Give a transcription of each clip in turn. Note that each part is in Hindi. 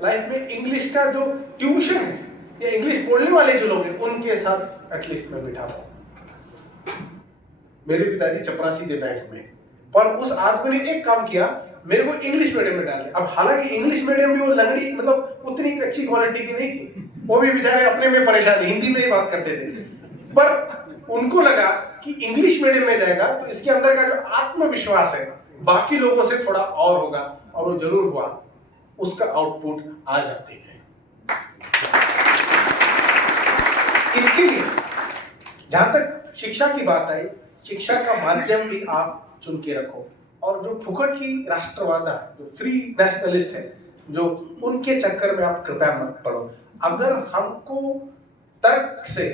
लाइफ में इंग्लिश का जो ट्यूशन है या इंग्लिश बोलने वाले जो लोग हैं उनके साथ एटलीस्ट मैं बिठा पाऊं। मेरे पिताजी चपरासी थे बैंक में, पर उस आदमी ने एक काम किया, मेरे को इंग्लिश मीडियम में डाल दिया। अब हालांकि इंग्लिश मीडियम भी वो लंगड़ी मतलब उतनी अच्छी क्वालिटी की नहीं थी, वो भी बेचारे अपने में परेशान, हिंदी में ही बात करते थे, पर उनको लगा कि इंग्लिश मीडियम में जाएगा तो इसके अंदर का जो आत्मविश्वास है बाकी लोगों से थोड़ा और होगा, और वो जरूर हुआ। उसका आउटपुट आज आप देख रहे हैं। इसके लिए जहां तक शिक्षा की बात आई, शिक्षा का माध्यम भी आप चुन के रखो, और जो फुकट की राष्ट्रवाद है, जो फ्री नेशनलिस्ट है, जो उनके चक्कर में आप कृपया मत पड़ो। अगर हमको तर्क से,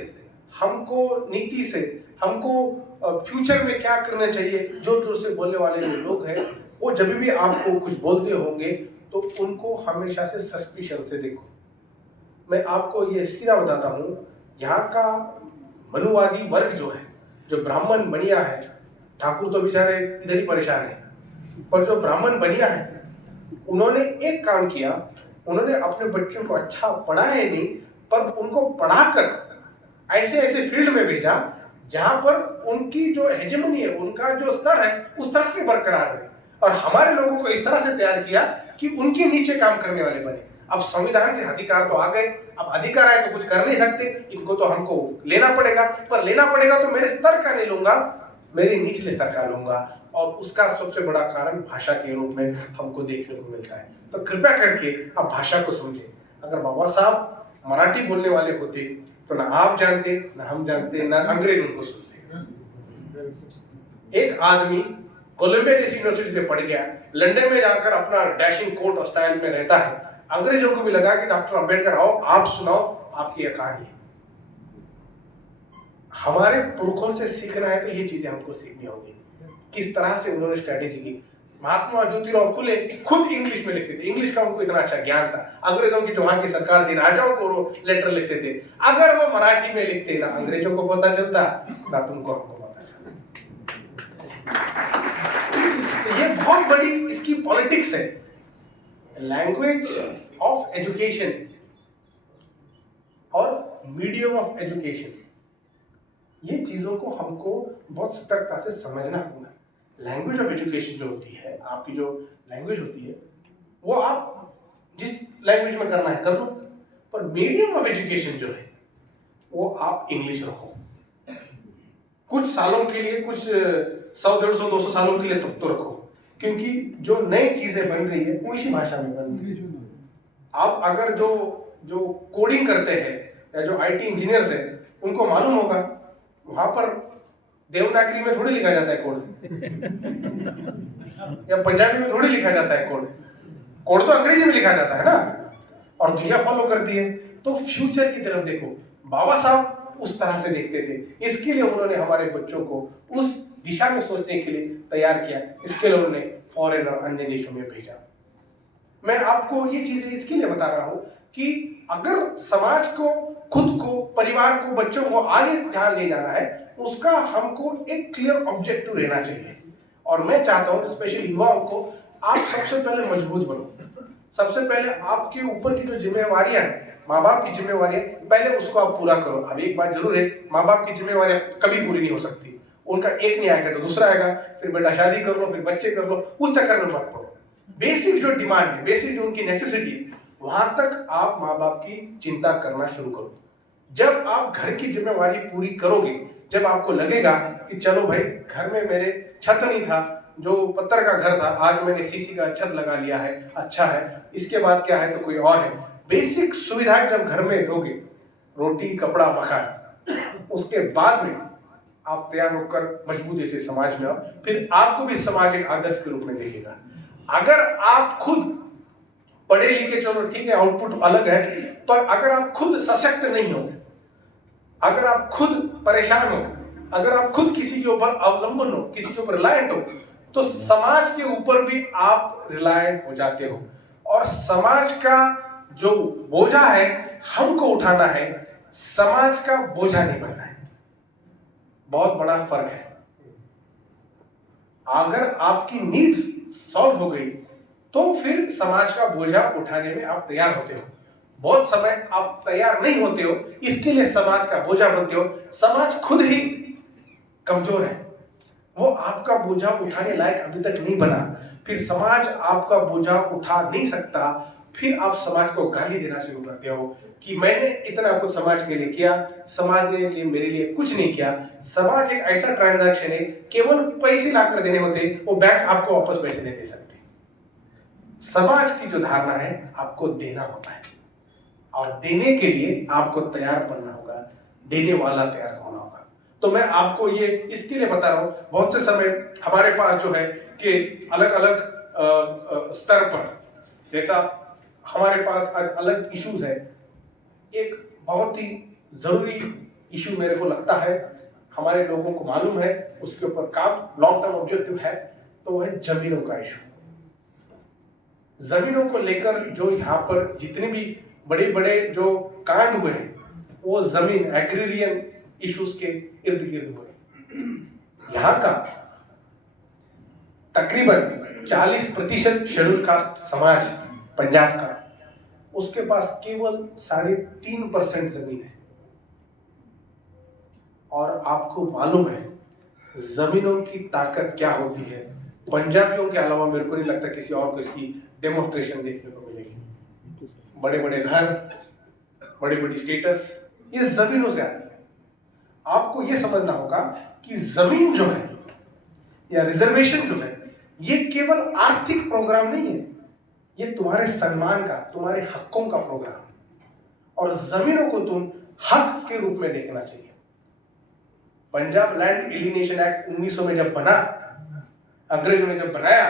हमको नीति से, हमको फ्यूचर में क्या करना चाहिए, जो जोर से बोलने वाले जो लोग हैं वो जब भी आपको कुछ बोलते होंगे तो उनको हमेशा से सस्पिशन से देखो। मैं आपको ये सीधा बताता हूँ, यहाँ का मनुवादी वर्ग जो है, जो ब्राह्मण बनिया है, ठाकुर तो बेचारे इधर ही परेशान है, पर जो ब्राह्मण बनिया है उन्होंने एक काम किया, उन्होंने अपने बच्चों को अच्छा पढ़ाया नहीं, पर उनको पढ़ाकर ऐसे ऐसे फील्ड में भेजा जहां पर उनकी जो हेजेमनी है, उनका जो स्तर है उस तरह से बरकरार है, और हमारे लोगों को इस तरह से तैयार किया कि उनके नीचे काम करने वाले बने। अब संविधान से अधिकार तो आ गए, अब अधिकार आए तो कुछ कर नहीं सकते, इनको तो हमको लेना पड़ेगा, पर लेना पड़ेगा तो मेरे स्तर का नहीं लूंगा, मेरे निचले स्तर का लूंगा, और उसका सबसे बड़ा कारण भाषा के रूप में हमको देखने को मिलता है। तो कृपया करके आप भाषा को समझें। अगर बाबा साहब मराठी बोलने वाले होते तो ना आप जानते, ना हम जानते, ना अंग्रेज उनको सुनते। एक आदमी कोलंबिया जैसी यूनिवर्सिटी से पढ़ गया, लंदन में जाकर अपना डैशिंग कोट और स्टाइल में रहता है, अंग्रेजों को भी लगा कि डॉक्टर अंबेडकर आओ, आप सुनाओ आपकी यह कहानी। हमारे पुरखों से सीखना है तो ये चीजें हमको सीखनी होगी, किस तरह से उन्होंने स्ट्रेटेजी की। महात्मा ज्योतिराव फुले खुद इंग्लिश में लिखते थे, इंग्लिश का उनको इतना अच्छा ज्ञान था। अंग्रेजों की जो वहां की सरकार थी, राजाओं को लेटर लिखते थे, अगर वो मराठी में लिखते ना अंग्रेजों को पता चलता, ना तुमको हमको पता चलता। ये बहुत बड़ी इसकी पॉलिटिक्स है। लैंग्वेज ऑफ एजुकेशन और मीडियम ऑफ एजुकेशन, ये चीजों को हमको बहुत सतर्कता से समझना होगा। लैंग्वेज ऑफ एजुकेशन जो होती है, आपकी जो लैंग्वेज होती है वो आप जिस लैंग्वेज में करना है कर लो, पर मीडियम ऑफ एजुकेशन जो है वो आप इंग्लिश रखो। कुछ सालों के लिए, कुछ 100, 150, 200 सालों के लिए तब तो रखो, क्योंकि जो नई चीजें बन रही है वो इसी भाषा में बन रही है। आप अगर जो कोडिंग करते हैं या जो आईटी इंजीनियर्स हैं, उनको मालूम होगा वहां पर देवनागरी में थोड़ी लिखा जाता है कोड या पंजाबी में थोड़ी लिखा जाता है कोड, कोड तो अंग्रेजी में लिखा जाता है ना, और दुनिया फॉलो करती है। तो फ्यूचर की तरफ देखो, बाबा साहब उस तरह से देखते थे, इसके लिए उन्होंने हमारे बच्चों को उस दिशा में सोचने के लिए तैयार किया, इसके लिए उन्होंने फॉरेन और अन्य देशों में भेजा। मैं आपको ये चीजें इसके लिए बता रहा हूं कि अगर समाज को, खुद को, परिवार को, बच्चों को आगे ध्यान ले जाना है, उसका हमको एक क्लियर ऑब्जेक्टिव रहना चाहिए। और मैं चाहता हूं स्पेशली युवाओं को, आप सबसे पहले मजबूत बनो। सबसे पहले आपके ऊपर की जो जिम्मेवारियां हैं, माँ बाप की जिम्मेवारियां, पहले उसको आप पूरा करो। अब एक बात जरूर है, माँ बाप की जिम्मेवारियां कभी पूरी नहीं हो सकती, उनका एक नहीं आएगा तो दूसरा आएगा, फिर बेटा शादी कर लो, फिर बच्चे कर लो, उस चक्कर में मत पड़ो। बेसिक जो डिमांड है, बेसिक जो उनकी नेसेसिटी है, वहां तक आप माँ बाप की चिंता करना शुरू करो। जब आप घर की जिम्मेवारी पूरी करोगे, जब आपको लगेगा कि चलो भाई घर में मेरे छत नहीं था, जो पत्थर का घर था, आज मैंने सीसी का छत लगा लिया है, अच्छा है, इसके बाद क्या है तो कोई और है। बेसिक सुविधाएं जब घर में दोगे, रोटी, कपड़ा, मकान, उसके बाद में आप तैयार होकर मजबूती से समाज में आओ, फिर आपको भी समाज एक आदर्श के रूप में देखेगा। अगर आप खुद पढ़े लिखे, चलो ठीक है, आउटपुट अलग है, पर अगर आप खुद सशक्त नहीं हो, अगर आप खुद परेशान हो, अगर आप खुद किसी के ऊपर अवलंबन हो, किसी के ऊपर रिलायंट हो, तो समाज के ऊपर भी आप रिलायंट हो जाते हो, और समाज का जो बोझा है हमको उठाना है, समाज का बोझा नहीं बनना है। बहुत बड़ा फर्क है। अगर आपकी नीड्स सॉल्व हो गई तो फिर समाज का बोझा उठाने में आप तैयार होते हो। बहुत समय आप तैयार नहीं होते हो, इसके लिए समाज का बोझा बनते हो। समाज खुद ही कमजोर है, वो आपका बोझा उठाने लायक अभी तक नहीं बना, फिर समाज आपका बोझा उठा नहीं सकता, फिर आप समाज को गाली देना शुरू करते हो कि मैंने इतना कुछ समाज के लिए किया, समाज ने मेरे लिए कुछ नहीं किया। समाज एक ऐसा ट्रांजैक्शन है, केवल पैसे लाकर देने होते, वो बैंक आपको वापस पैसे नहीं दे सकती। समाज की जो धारणा है, आपको देना होता है, और देने के लिए आपको तैयार बनना होगा, देने वाला तैयार होना होगा। तो मैं आपको ये इसके लिए बता रहा हूं, बहुत से समय हमारे पास जो है कि अलग अलग स्तर पर, जैसा हमारे पास आज अलग इश्यूज है। एक बहुत ही जरूरी इशू मेरे को लगता है, हमारे लोगों को मालूम है, उसके ऊपर काम लॉन्ग टर्म ऑब्जेक्टिव है, तो वो है जमीनों का इशू। जमीनों को लेकर जो यहाँ पर जितने भी बड़े बड़े जो कांड हुए हैं, वो जमीन एग्रीरियन इश्यूज के इर्द गिर्द हुए। यहाँ का तकरीबन 40% शेड्यूल कास्ट समाज पंजाब का, उसके पास केवल 3.5% जमीन है। और आपको मालूम है जमीनों की ताकत क्या होती है। पंजाबियों के अलावा मेरे को नहीं लगता किसी और को इसकी डेमोन्स्ट्रेशन देखने को मिलेगी। बड़े बड़े घर, बड़ी बड़ी स्टेटस, ये जमीनों से आती है। आपको ये समझना होगा कि जमीन जो है या रिजर्वेशन जो है, ये केवल आर्थिक प्रोग्राम नहीं है, ये तुम्हारे सम्मान का, तुम्हारे हकों का प्रोग्राम है। और जमीनों को तुम हक के रूप में देखना चाहिए। पंजाब लैंड एलिनेशन एक्ट 1900 में जब बना, अंग्रेजों ने जब बनाया,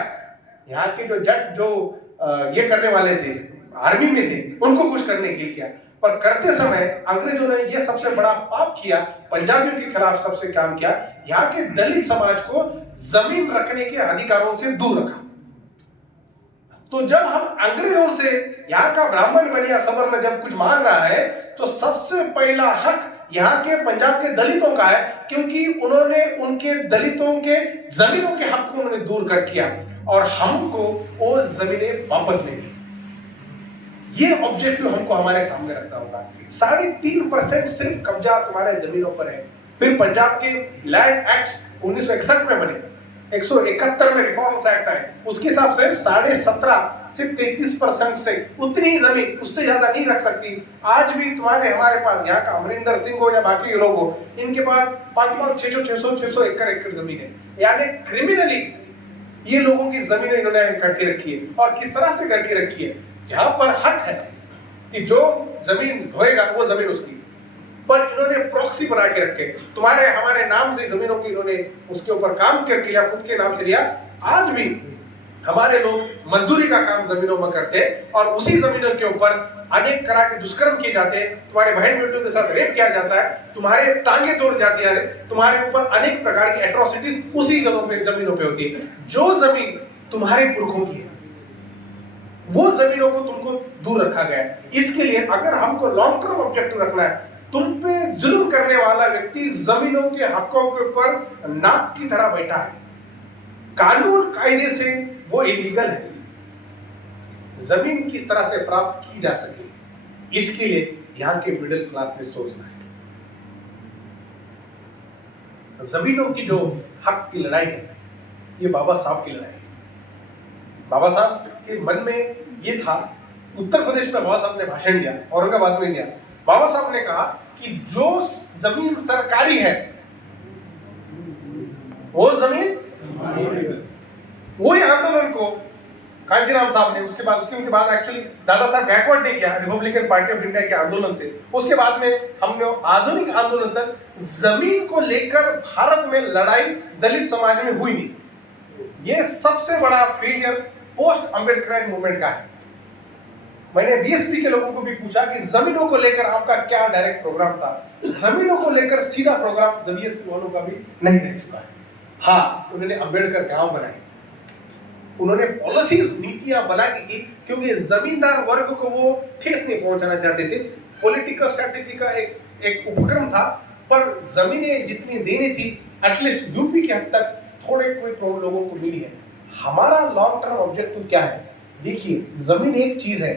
यहाँ के जो जट जो ये करने वाले थे, आर्मी में थे, उनको कुछ करने के लिए किया, पर करते समय अंग्रेजों ने ये सबसे बड़ा पाप किया, पंजाबियों के खिलाफ सबसे काम किया, यहाँ के दलित समाज को जमीन रखने के अधिकारों से दूर रखा। तो जब हम अंग्रेजों से यहाँ का ब्राह्मण बनिया सवर्ण जब कुछ मांग रहा है, तो सबसे पहला हक यहाँ के पंजाब के दलितों का है, क्योंकि उन्होंने उनके दलितों के जमीनों के हक को उन्होंने दूर कर किया, और हमको वो जमीनें वापस लेंगे। ये ऑब्जेक्टिव हमको हमारे सामने रखना होगा। 3.5% सिर्फ कब्जा तुम्हारे जमीनों पर है। फिर पंजाब के लैंड एक्ट 1961 में बने, 171 में रिफॉर्म्स एक्ट आए, उसके हिसाब से 17.5 से 33% से उतनी ही जमीन, उससे ज्यादा नहीं रख सकती। आज भी तुम्हारे हमारे पास यहाँ का अमरिंदर सिंह हो या बाकी लोग हो, इनके पास 500-600 एकड़ जमीन है। यानी क्रिमिनली ये लोगों की जमीनें इन्होंने करके रखी है। और किस तरह से करके रखी है, यहाँ पर हक है कि जो जमीन ढोएगा वो जमीन उसकी, पर इन्होंने प्रॉक्सी बना के रखे, तुम्हारे हमारे नाम से जमीनों की इन्होंने उसके ऊपर काम करके लिया, खुद के नाम से लिया। आज भी हमारे लोग मजदूरी का काम जमीनों में करते हैं, और उसी जमीनों के ऊपर अनेक तरह के दुष्कर्म किए जाते हैं, तुम्हारे बहन बेटियों के साथ रेप किया जाता है, तुम्हारे टांगे तोड़ जाती है, तुम्हारे ऊपर अनेक प्रकार की एट्रोसिटीज उसी जमीनों पे होती है। जो जमीन तुम्हारे पुरखों की है, वो जमीनों को तुमको दूर रखा गया है। इसके लिए अगर हमको लॉन्ग टर्म ऑब्जेक्टिव रखना है, तुम पे जुल्म करने वाला व्यक्ति जमीनों के हकों के ऊपर नाक की तरह बैठा है, कानून कायदे से वो इलीगल है। जमीन किस तरह से प्राप्त की जा सके, इसके लिए यहाँ के मिडिल क्लास ने सोचना है। जमीनों की जो हक की लड़ाई है, ये बाबा साहब की लड़ाई है। बाबा साहब के मन में ये था, उत्तर प्रदेश में बाबा साहब ने भाषण दिया, औरंगाबाद में दिया। बाबा साहब ने कहा कि जो जमीन सरकारी है वो जमीन, वही आंदोलन को कांचीराम साहब ने, उसके बाद एक्चुअली दादा साहब गायकवाड ने किया, रिपब्लिकन पार्टी ऑफ इंडिया के आंदोलन से। उसके बाद में हमने आधुनिक आंदोलन तक जमीन को लेकर भारत में लड़ाई दलित समाज में हुई नहीं। ये सबसे बड़ा फेलियर पोस्ट अंबेडकर मूवमेंट का है। मैंने बीएसपी के लोगों को भी पूछा कि जमीनों को लेकर आपका क्या डायरेक्ट प्रोग्राम था। जमीनों को लेकर सीधा प्रोग्राम बीएसपी वालों का भी नहीं रह चुका है। हाँ, उन्होंने अंबेडकर गांव बनाए, उन्होंने पॉलिसीज नीतियां बना के की, क्योंकि जमींदार वर्ग को वो ठेस नहीं पहुंचाना चाहते थे। पॉलिटिकल स्ट्रेटेजी का एक उपक्रम था, पर जमीनें जितनी देनी थी एटलीस्ट यूपी के हद तक थोड़े कोई लोगों को मिली है। हमारा लॉन्ग टर्म ऑब्जेक्टिव क्या है देखिए, जमीन एक चीज है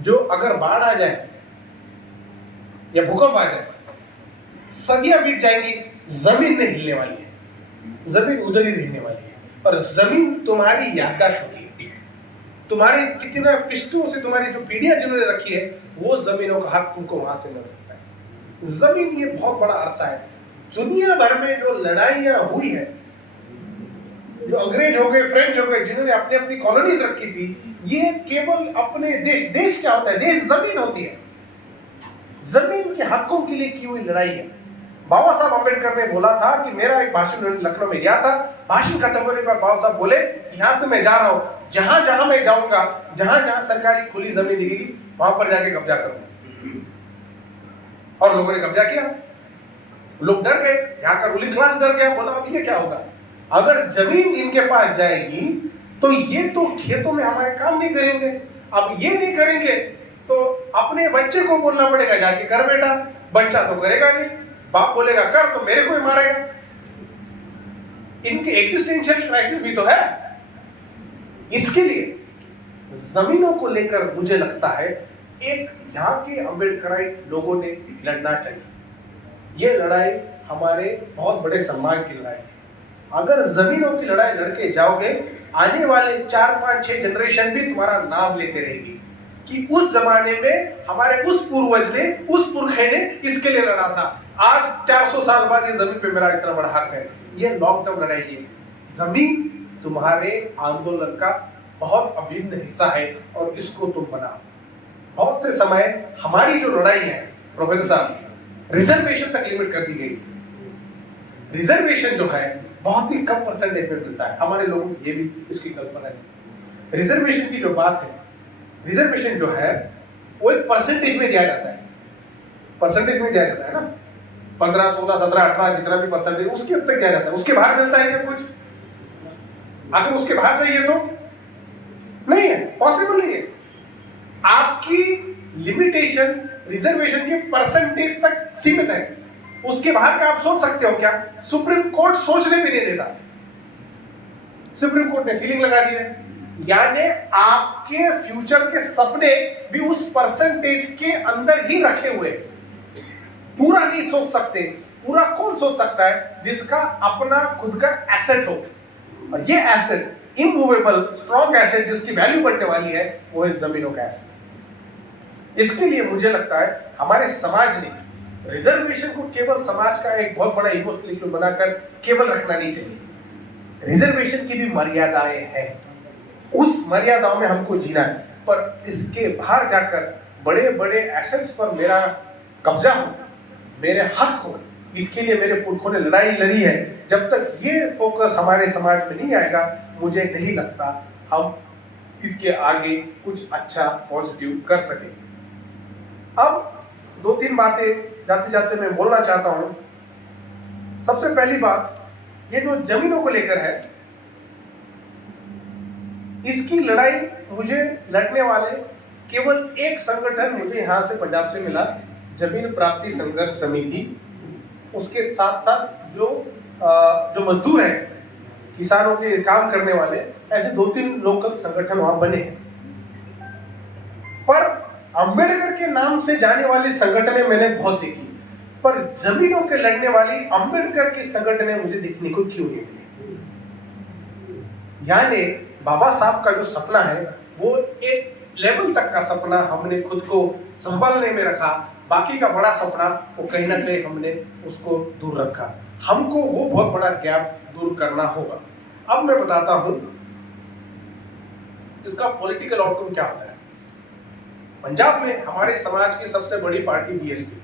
जो अगर बाढ़ आ जाए या भूकंप आ जाए, सदियां बीत जाएंगी, जमीन नहीं हिलने वाली है, जमीन उधर ही रहने वाली है। और जमीन तुम्हारी याददाश्त होती है, तुम्हारे कितने पिछलों से तुम्हारी जो पीढ़ियां जिन्होंने रखी है, वो जमीनों का हक तुमको वहां से मिल सकता है। जमीन ये बहुत बड़ा अरसा है। दुनिया भर में जो लड़ाइयां हुई है, जो अंग्रेज हो गए, फ्रेंच हो गए, जिन्होंने अपनी अपनी कॉलोनीज रखी थी, ये केवल अपने देश क्या होता है, देश जमीन होती है, जमीन के हकों के लिए की हुई लड़ाई है। बाबा साहब अम्बेडकर ने बोला था कि मेरा एक भाषण लखनऊ में गया था, भाषण खत्म होने के बाद बाबा साहब बोले, यहां से मैं जा रहा हूं, जहां जहां मैं जाऊंगा, जहां जहां सरकारी खुली जमीन दिखेगी, वहां पर जाके कब्जा करूंगा। और लोगों ने कब्जा किया, लोग डर गए, यहाँ का रूलिंग क्लास डर गया, बोला अब ये क्या होगा, अगर जमीन इनके पास जाएगी तो ये तो खेतों में हमारे काम नहीं करेंगे, अब ये नहीं करेंगे तो अपने बच्चे को बोलना पड़ेगा जाके कर बेटा, बच्चा तो करेगा नहीं, बाप बोलेगा कर तो मेरे को ही मारेगा। इनके एग्जिस्टेंशियल क्राइसिस भी तो है। इसके लिए जमीनों को लेकर मुझे लगता है एक यहाँ के अम्बेडकराइट लोगों ने लड़ना चाहिए। ये लड़ाई हमारे बहुत बड़े सम्मान की लड़ाई है। अगर जमीनों की लड़ाई लड़के जाओगे, आने वाले 4, 5, 6 जनरेशन भी तुम्हारा नाम लेते रहेगी कि उस जमाने में हमारे उस पूर्वज ने, उस पुरखे ने इसके लिए लड़ा था। आज 400 साल बाद ये जमीन पे मेरा इतना बड़ा हक है। ये लॉन्ग टर्म लड़ाई है। जमीन तुम्हारे आंदोलन का बहुत अभिन्न हिस्सा है और इसको तुम बनाओ। बहुत से समय हमारी जो लड़ाई है प्रोफेसर साहब, रिजर्वेशन तक लिमिट कर दी गई। रिजर्वेशन जो है बहुत ही कम परसेंटेज में मिलता है, हमारे लोगों को ये भी इसकी कल्पना है। रिजर्वेशन की जो बात है, रिजर्वेशन जो है वो एक परसेंटेज में दिया जाता है, परसेंटेज में दिया जाता है ना, 15, 16, 17, 18 जितना भी परसेंटेज उसके तक दिया जाता है। उसके बाहर मिलता है क्या कुछ? अगर उसके बाहर चाहिए तो नहीं है, पॉसिबल नहीं है। आपकी लिमिटेशन रिजर्वेशन के परसेंटेज तक सीमित है, उसके बाहर का आप सोच सकते हो क्या? सुप्रीम कोर्ट सोचने भी नहीं देता। सुप्रीम कोर्ट ने सीलिंग लगा दी है, यानी आपके फ्यूचर के सपने भी उस परसेंटेज के अंदर ही रखे हुए। पूरा नहीं सोच सकते। पूरा कौन सोच सकता है? जिसका अपना खुद का एसेट हो, और ये एसेट इमूवेबल स्ट्रॉन्ग एसेट जिसकी वैल्यू बढ़ने वाली है, वो है जमीनों का एसेट। इसके लिए मुझे लगता है हमारे समाज ने रिजर्वेशन को केवल समाज का एक बहुत बड़ा इमोशनल इशू बनाकर केवल रखना नहीं चाहिए। रिजर्वेशन की भी मर्यादाएं हैं, उस मर्यादाओं में हमको जीना है, पर इसके बाहर जाकर बड़े बड़े एसेट्स पर मेरा कब्जा हो, मेरे हक हो, इसके लिए मेरे पुरखों ने लड़ाई लड़ी है। जब तक ये फोकस हमारे समाज में नहीं आएगा, मुझे नहीं लगता हम इसके आगे कुछ अच्छा पॉजिटिव कर सकेंगे। अब 2-3 बातें जाते जाते मैं बोलना चाहता हूं। सबसे पहली बात, ये जो जमीनों को लेकर है, इसकी लड़ाई मुझे लड़ने वाले केवल एक संगठन मुझे यहां से पंजाब से मिला, जमीन प्राप्ति संघर्ष समिति। उसके साथ साथ जो मजदूर हैं, किसानों के काम करने वाले, ऐसे 2-3 लोकल संगठन वहां बने हैं। पर अंबेडकर के नाम से जाने वाली संगठनें मैंने बहुत देखी, पर जमीनों के लड़ने वाली अंबेडकर की संगठनें मुझे देखने को क्यों नहीं मिली? यानी बाबा साहब का जो सपना है वो एक लेवल तक का सपना हमने खुद को संभालने में रखा, बाकी का बड़ा सपना वो कहीं ना कहीं हमने उसको दूर रखा। हमको वो बहुत बड़ा गैप दूर करना होगा। अब मैं बताता हूं इसका पॉलिटिकल आउटकम क्या होता है। पंजाब में हमारे समाज की सबसे बड़ी पार्टी बीएसपी,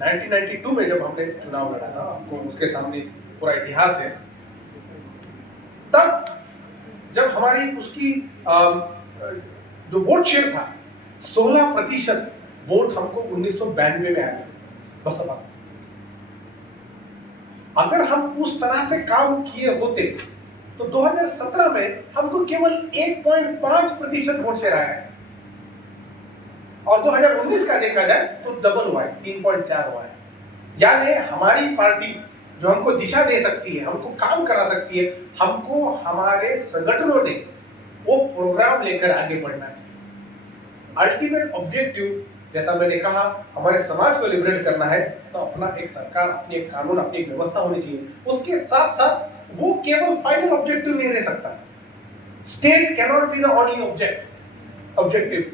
1992 में जब हमने चुनाव लड़ा था, आपको उसके सामने पूरा इतिहास है, तब जब हमारी उसकी जो वोट शेयर था 16% वोट हमको 1992 में आया बसपा। अगर हम उस तरह से काम किए होते तो 2017 में हमको केवल 1.5% वोट शेयर आया है, और 2019 का देखा जाए तो डबल हुआ है, 3.4 हुआ है। यानी हमारी पार्टी जो हमको दिशा दे सकती है, हमको काम करा सकती है, हमको हमारे संगठनों ने वो प्रोग्राम लेकर आगे बढ़ना चाहिए। अल्टीमेट ऑब्जेक्टिव, जैसा मैंने कहा, हमारे समाज को लिबरेट करना है, तो अपना एक सरकार, अपनी एक कानून, अपनी एक व्यवस्था होनी चाहिए। उसके साथ साथ वो केवल फाइनल ऑब्जेक्टिव नहीं रह सकता। State cannot be the only objective.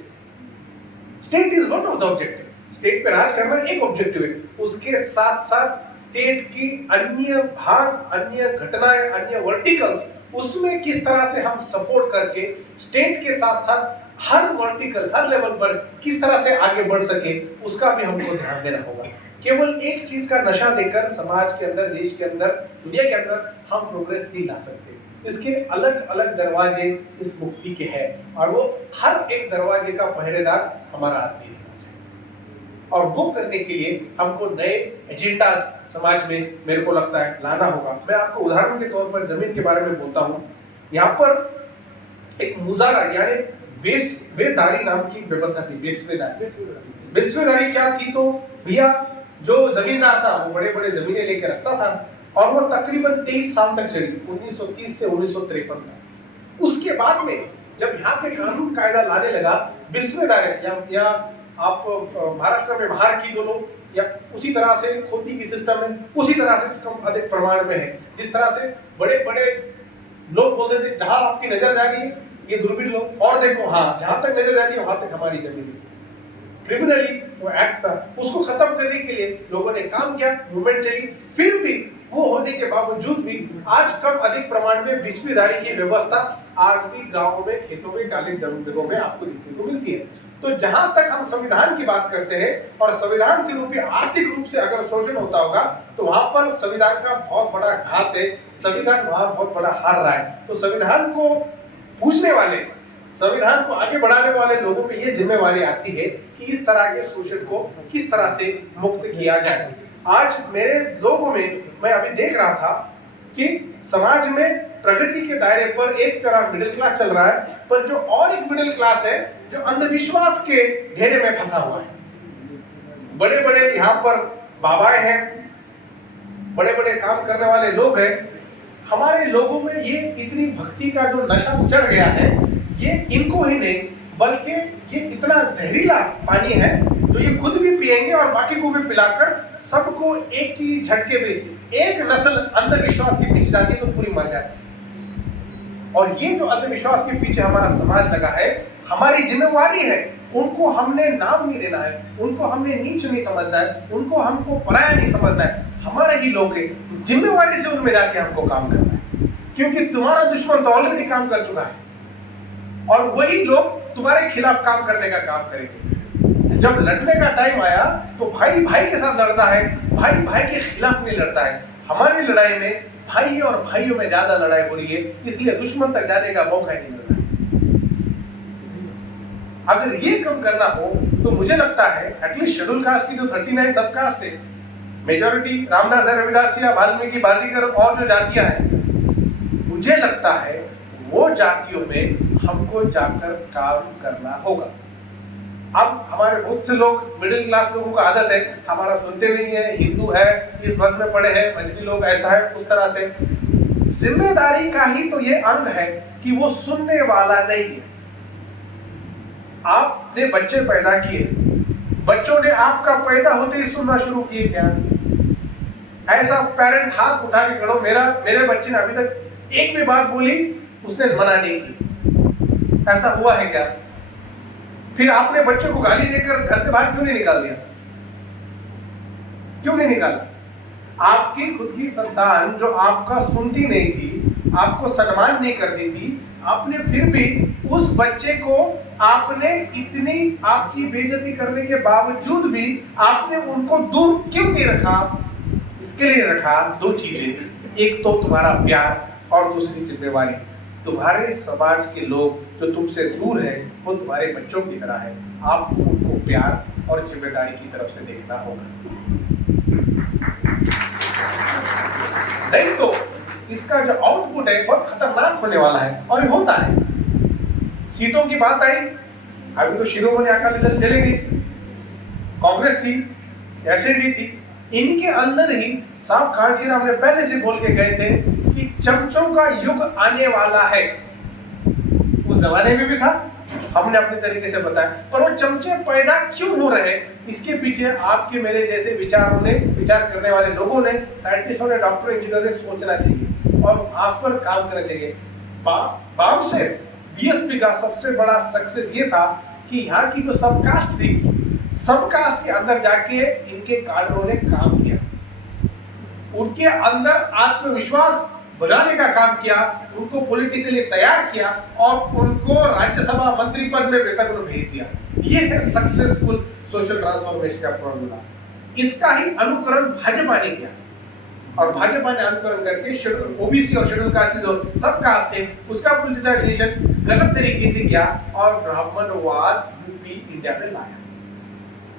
State is one of the objective. State पे राज करना एक ऑब्जेक्टिव है, उसके साथ साथ स्टेट की अन्य भाग, अन्य घटनाएं, अन्य वर्टिकल्स, उसमें किस तरह से हम सपोर्ट करके स्टेट के साथ साथ हर वर्टिकल, हर लेवल पर किस तरह से आगे बढ़ सके, उसका भी हमको ध्यान देना होगा। केवल एक चीज का नशा देकर समाज के अंदर, देश के अंदर, दुनिया के अंदर हम प्रोग्रेस नहीं ला सकते। इसके अलग अलग दरवाजे इस मुक्ति के हैं, और वो हर एक दरवाजे का पहरेदार हमारा आदमी है। और वो करने के लिए हमको नए एजेंडा समाज में, मेरे को लगता है, लाना होगा। मैं आपको उदाहरण के तौर पर जमीन के बारे में बोलता हूँ। यहाँ पर एक मुजारा यानी बेसवेदारी नाम की व्यवस्था थी। बेसवेदारी क्या थी? तो भैया जो जमींदार था वो बड़े बड़े जमीनें लेकर रखता था, और वो तकरीबन 23 साल तक चली, 1930 से 1953 तक। उसके बाद में जब यहाँ पे कानून कायदा लाने लगा, बेसवेदारी या आप महाराष्ट्र में महार की बोलो, या उसी तरह से खोती की सिस्टम है, उसी तरह से कम अधिक प्रमाण में है। जिस तरह से बड़े बड़े लोग बोलते थे, जहां आपकी नजर जा रही है ये दूरबीन लो, और देखो, हाँ, जहां तक नजर जा रही है वहां तक हमारी जमीन है। क्रिमिनली वो एक्ट था, उसको खत्म करने के लिए लोगों ने काम किया, मूवमेंट चली। फिर भी वो होने के बावजूद भी आज कम अधिक प्रमाण में बिस्मिदारी की व्यवस्था आज भी गांवों में, खेतों में, काले जमीनों में आपको देखने को मिलती है। तो जहां तक हम संविधान की बात करते हैं, और संविधान से रूपी आर्थिक रूप से अगर शोषण होता होगा, तो वहां पर संविधान का बहुत बड़ा घात है। संविधान वहां बहुत बड़ा हार रहा है। तो संविधान को पूछने वाले, संविधान को आगे बढ़ाने वाले लोगों पे ये जिम्मेवारी आती है कि इस तरह के शोषण को किस तरह से मुक्त किया जाए। आज मेरे लोगों में मैं अभी देख रहा था कि समाज में प्रगति के दायरे पर एक तरफ मिडिल क्लास चल रहा है, पर जो और एक मिडिल क्लास है जो अंधविश्वास के घेरे में फंसा हुआ है। बड़े बड़े यहाँ पर बाबाएं हैं, बड़े बड़े काम करने वाले लोग हैं। हमारे लोगों में ये इतनी भक्ति का जो नशा चढ़ गया है, ये इनको ही नहीं बल्कि ये इतना जहरीला पानी है जो ये खुद भी पिएंगे और बाकी को भी पिलाकर सबको एक ही झटके में, एक नस्ल अंधविश्वास के पीछे जाती है तो पूरी मर जाती है। और ये जो अंधविश्वास के पीछे हमारा समाज लगा है, हमारी जिम्मेवारी है उनको हमने नाम नहीं देना है, उनको हमने नीच नहीं समझना है, उनको हमको पराया नहीं समझना है। हमारे ही लोग हैं, जिम्मेवारी से उनमें जाके हमको काम करना है, क्योंकि तुम्हारा दुश्मन तो ऑलरेडी काम कर चुका है और वही लोग तुम्हारे खिलाफ काम करने का काम करेंगे। जब लड़ने का टाइम आया तो भाई भाई के साथ लड़ता है, भाई भाई के खिलाफ नहीं लड़ता है। हमारी लड़ाई में भाई और भाइयों में ज्यादा लड़ाई हो रही है, इसलिए दुश्मन तक जाने का मौका ही नहीं मिल रहा। अगर ये कम करना हो तो मुझे लगता है एटलीस्ट शेड्यूल कास्ट की जो 39 सब कास्ट है, मेजॉरिटी रामदास रविदास या वाल्मीकि बाजीगर और जो जातियां हैं, मुझे लगता है वो जातियों में हमको जाकर काम करना होगा। अब हमारे बहुत से लोग, मिडिल क्लास लोगों का आदत है, हमारा सुनते नहीं है, हिंदू है, इस बस में पड़े हैं, मजहबी लोग, ऐसा है उस तरह से। जिम्मेदारी का ही तो ये अंग है कि वो सुनने वाला नहीं है। आपने बच्चे पैदा किए, बच्चों ने आपका पैदा होते ही सुनना शुरू किए क्या? ऐसा पेरेंट हाथ उठा के खड़ो, मेरे बच्चे ने अभी तक एक भी बात बोली उसने मना नहीं की, ऐसा हुआ है क्या? फिर आपने बच्चों को गाली देकर घर से बाहर क्यों नहीं निकाल दिया? क्यों नहीं निकाला? आपकी खुद की संतान जो आपका सुनती नहीं थी, आपको सम्मान नहीं करती थी, आपने फिर भी उस बच्चे को आपने इतनी आपकी बेइज्जती करने के बावजूद भी आपने उनको दूर क्यों नहीं रखा? इसके लिए रखा दो चीजें, एक तो तुम्हारा प्यार और दूसरी जिम्मेवारी। तुम्हारे समाज के लोग जो तुमसे दूर है वो तुम्हारे बच्चों की तरह है, आपको उनको प्यार और जिम्मेदारी की तरफ से देखना होगा। नहीं तो इसका जो आउटपुट है बहुत खतरनाक होने वाला है, और होता है। सीटों की बात आई, अभी तो शिरोमणि अकाली दल चले गई, कांग्रेस थी, एसएडी थी, इनके अंदर ही साहब कांशी राम ने पहले से बोल के गए थे कि चमचों का युग आने वाला है। वो जमाने में भी था, हमने अपने तरीके से बताया। पर वो चमचे पैदा क्यों हो रहे हैं, इसके पीछे आपके मेरे जैसे विचार करने वाले लोगों ने, साइंटिस्टों ने, डॉक्टर इंजीनियर ने सोचना चाहिए और आप पर काम करना चाहिए। बामसेफ बीएसपी का सबसे बड़ा सक्सेस ये था कि यहाँ की जो सबकास्ट थी, सबकास्ट के अंदर जाके इनके काडरों ने काम किया, उनके अंदर आत्मविश्वास बढ़ाने का काम किया, उनको पॉलिटिकली तैयार किया और उनको राज्यसभा मंत्री पद में तक भेज दिया। ये है सक्सेसफुल सोशल ट्रांसफॉर्मेशन का फॉर्मूला। इसका ही अनुकरण भाजपा ने किया और भाजपा ने अनुकरण करके शेड्यूल ओबीसी और शेड्यूल कास्ट जो सब कास्ट है उसका पॉलिटिसाइजेशन गलत तरीके से किया और ब्राह्मणवाद यूपी इंडिया में लाया।